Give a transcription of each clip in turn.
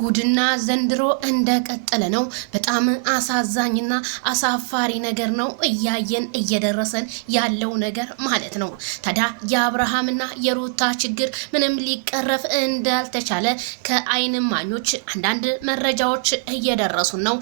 ጉድና ዘንድሮ እንደቀጠለ ነው። በጣም አሳዛኝና አሳፋሪ ነገር ነው እያየን እየደረሰን ያለው ነገር ማለት ነው። ታዲያ የአብርሃምና የሩታ ችግር ምንም ሊቀረፍ እንዳልተቻለ ከዓይን እማኞች አንዳንድ መረጃዎች እየደረሱን ነው።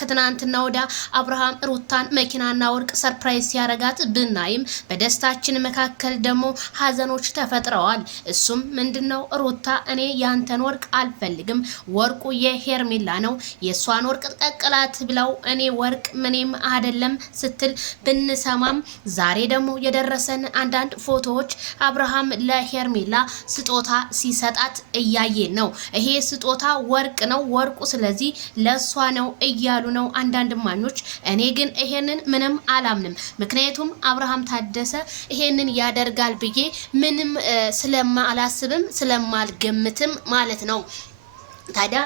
ከትናንትና ወዲያ አብርሃም ሩታን መኪናና ወርቅ ሰርፕራይዝ ሲያረጋት ብናይም በደስታችን መካከል ደግሞ ሀዘኖች ተፈጥረዋል። እሱም ምንድነው? ሩታ እኔ ያንተን ወርቅ አልፈልግም፣ ወርቁ የሄርሜላ ነው፣ የሷን ወርቅ ቀቅላት ብለው እኔ ወርቅ ምንም አይደለም ስትል ብንሰማም ዛሬ ደግሞ የደረሰን አንዳንድ ፎቶዎች አብርሃም ለሄርሜላ ስጦታ ሲሰጣት እያየን ነው። ይሄ ስጦታ ወርቅ ነው፣ ወርቁ ስለዚህ ለሷ ነው እያሉ ነው አንዳንድ ማኞች። እኔ ግን ይሄንን ምንም አላምንም። ምክንያቱም አብርሃም ታደሰ ይሄንን ያደርጋል ብዬ ምንም ስለማላስብም ስለማልገምትም ማለት ነው። ታዲያ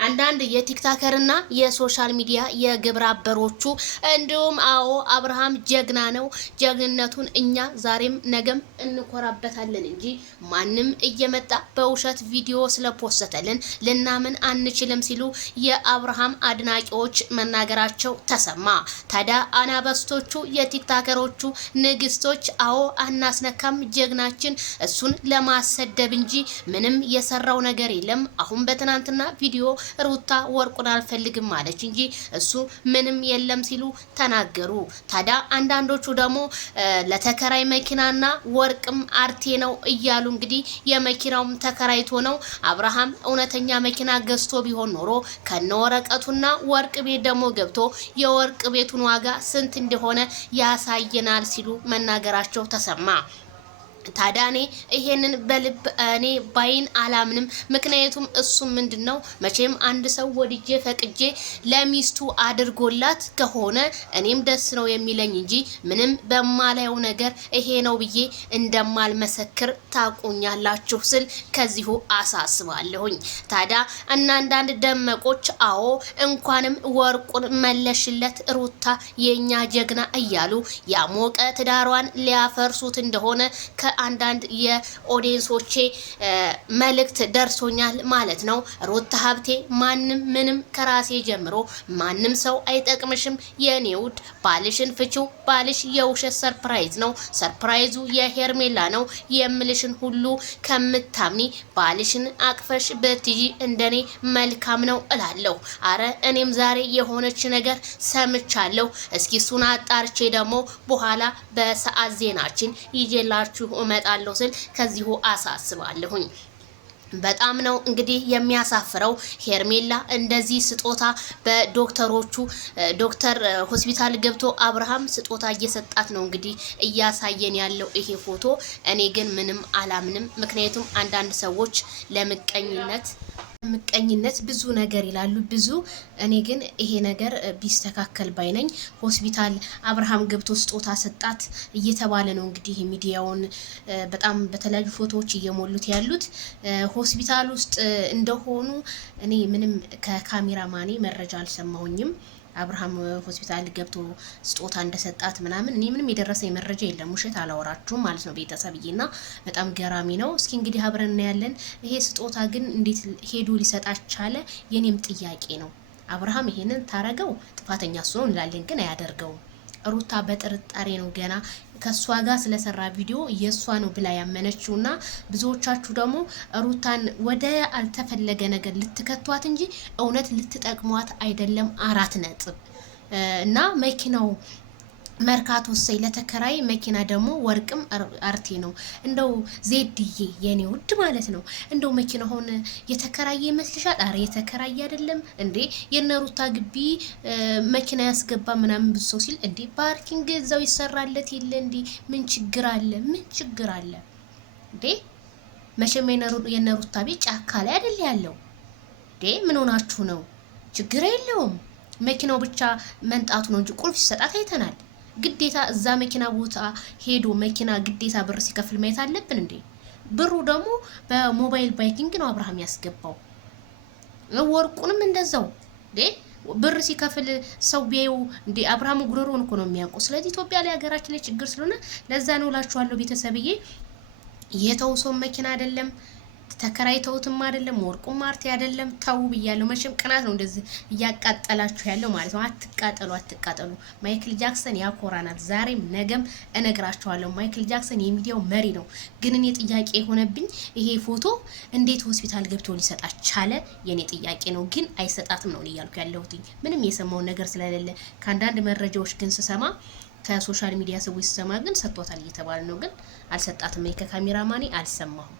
አንዳንድ የቲክታከር እና የሶሻል ሚዲያ የግብረ አበሮቹ እንዲሁም አዎ አብርሃም ጀግና ነው፣ ጀግንነቱን እኛ ዛሬም ነገም እንኮራበታለን እንጂ ማንም እየመጣ በውሸት ቪዲዮ ስለፖስተልን ልናምን አንችልም ሲሉ የአብርሃም አድናቂዎች መናገራቸው ተሰማ። ታዲያ አናበስቶቹ የቲክታከሮቹ ንግስቶች አዎ አናስነካም፣ ጀግናችን እሱን ለማሰደብ እንጂ ምንም የሰራው ነገር የለም። አሁን በትናንትና ቪዲዮ ሩታ ወርቁን አልፈልግም ማለች እንጂ እሱ ምንም የለም ሲሉ ተናገሩ። ታዲያ አንዳንዶቹ ደግሞ ለተከራይ መኪናና ወርቅም አርቴ ነው እያሉ እንግዲህ የመኪናውም ተከራይቶ ነው። አብርሃም እውነተኛ መኪና ገዝቶ ቢሆን ኖሮ ከነወረቀቱና ወርቅ ቤት ደግሞ ገብቶ የወርቅ ቤቱን ዋጋ ስንት እንደሆነ ያሳየናል ሲሉ መናገራቸው ተሰማ። ታዲያ እኔ ይሄንን በልብ እኔ ባይን አላምንም። ምክንያቱም እሱ ምንድነው መቼም አንድ ሰው ወድጄ ፈቅጄ ለሚስቱ አድርጎላት ከሆነ እኔም ደስ ነው የሚለኝ እንጂ ምንም በማላየው ነገር ይሄ ነው ብዬ እንደማልመሰክር ታቁኛላችሁ ስል ከዚሁ አሳስባለሁኝ። ታዲያ አንዳንድ ደመቆች አዎ እንኳንም ወርቁን መለሽለት ሩታ የኛ ጀግና እያሉ ያሞቀ ትዳሯን ሊያፈርሱት እንደሆነ አንዳንድ የኦዲየንሶቼ መልእክት ደርሶኛል ማለት ነው። ሩታ ሀብቴ ማንም ምንም ከራሴ ጀምሮ ማንም ሰው አይጠቅምሽም የኔ ውድ፣ ባልሽን ፍቺው፣ ባልሽ የውሸት ሰርፕራይዝ ነው፣ ሰርፕራይዙ የሄርሜላ ነው የምልሽን ሁሉ ከምታምኒ ባልሽን አቅፈሽ በትጂ እንደኔ መልካም ነው እላለሁ። አረ እኔም ዛሬ የሆነች ነገር ሰምቻለሁ። እስኪ እሱን አጣርቼ ደግሞ በኋላ በሰዓት ዜናችን ይዤላችሁ እመጣለሁ ስል ከዚሁ አሳስባለሁኝ። በጣም ነው እንግዲህ የሚያሳፍረው። ሄርሜላ እንደዚህ ስጦታ በዶክተሮቹ ዶክተር ሆስፒታል ገብቶ አብርሃም ስጦታ እየሰጣት ነው እንግዲህ እያሳየን ያለው ይሄ ፎቶ። እኔ ግን ምንም አላምንም። ምክንያቱም አንዳንድ ሰዎች ለምቀኝነት ብዙ ነገር ይላሉ ብዙ። እኔ ግን ይሄ ነገር ቢስተካከል ባይነኝ። ሆስፒታል አብርሃም ገብቶ ስጦታ ሰጣት እየተባለ ነው እንግዲህ ሚዲያውን በጣም በተለያዩ ፎቶዎች እየሞሉት ያሉት። ሆስፒታል ውስጥ እንደሆኑ እኔ ምንም ከካሜራ ማኔ መረጃ አልሰማሁኝም። አብርሃም ሆስፒታል ገብቶ ስጦታ እንደሰጣት ምናምን እኔ ምንም የደረሰኝ መረጃ የለም። ውሸት አላወራችሁም ማለት ነው ቤተሰብዬና በጣም ገራሚ ነው። እስኪ እንግዲህ አብረን እናያለን። ይሄ ስጦታ ግን እንዴት ሄዶ ሊሰጣት ቻለ? የኔም ጥያቄ ነው። አብርሃም ይሄንን ታረገው ጥፋተኛ እሱ ነው እንላለን፣ ግን አያደርገውም። ሩታ በጥርጣሬ ነው ገና ከሷ ጋር ስለሰራ ቪዲዮ የሷ ነው ብላ ያመነችውና ብዙዎቻችሁ ደግሞ ሩታን ወደ አልተፈለገ ነገር ልትከቷት እንጂ እውነት ልትጠቅሟት አይደለም። 4 ነጥብ እና መኪናው መርካቶ ወሰይ ለተከራይ መኪና ደግሞ ወርቅም አርቴ ነው። እንደው ዜድዬ የኔ ውድ ማለት ነው እንደው መኪናውን የተከራየ ይመስልሻል? አረ የተከራየ አይደለም እንዴ የነሩታ ግቢ መኪና ያስገባ ምናምን ብዙ ሰው ሲል እንዴ ፓርኪንግ እዛው ይሰራለት የለ እንዴ? ምን ችግር አለ? ምን ችግር አለ እንዴ? መቼም የነሩታ ቤት ጫካ ላይ አይደል ያለው እንዴ? ምን ሆናችሁ ነው? ችግር የለውም መኪናው ብቻ መንጣቱ ነው እንጂ ቁልፍ ሲሰጣት አይተናል። ግዴታ እዛ መኪና ቦታ ሄዶ መኪና ግዴታ ብር ሲከፍል ማየት አለብን እንዴ? ብሩ ደግሞ በሞባይል ባንኪንግ ነው አብርሃም ያስገባው። ወርቁንም እንደዛው እንዴ ብር ሲከፍል ሰው ቢያዩ እንዴ አብርሃም ጉሮሮን እኮ ነው የሚያውቀው። ስለዚህ ኢትዮጵያ ላይ ሀገራችን ላይ ችግር ስለሆነ ለዛ ነው እላችኋለሁ ቤተሰብዬ። የተውሶ መኪና አይደለም ተከራይተውትም አይደለም ወርቁም አርቴ አይደለም። ተው ብያለሁ። መቼም ቅናት ነው እንደዚህ እያቃጠላችሁ ያለው ማለት ነው። አትቃጠሉ። ማይክል ጃክሰን ያኮራናል። ዛሬም ነገም እነግራችኋለሁ። ማይክል ጃክሰን የሚዲያው መሪ ነው። ግን እኔ ጥያቄ የሆነብኝ ይሄ ፎቶ እንዴት ሆስፒታል ገብቶ ሊሰጣት ቻለ? የኔ ጥያቄ ነው። ግን አይሰጣትም ነው እያልኩ ያለሁት። ምንም የሰማውን ነገር ስለሌለ ከአንዳንድ መረጃዎች ግን ስሰማ ከሶሻል ሚዲያ ሰዎች ስሰማ ግን ሰጥቷታል እየተባለ ነው። ግን አልሰጣትም። ከካሜራማኔ አልሰማሁም።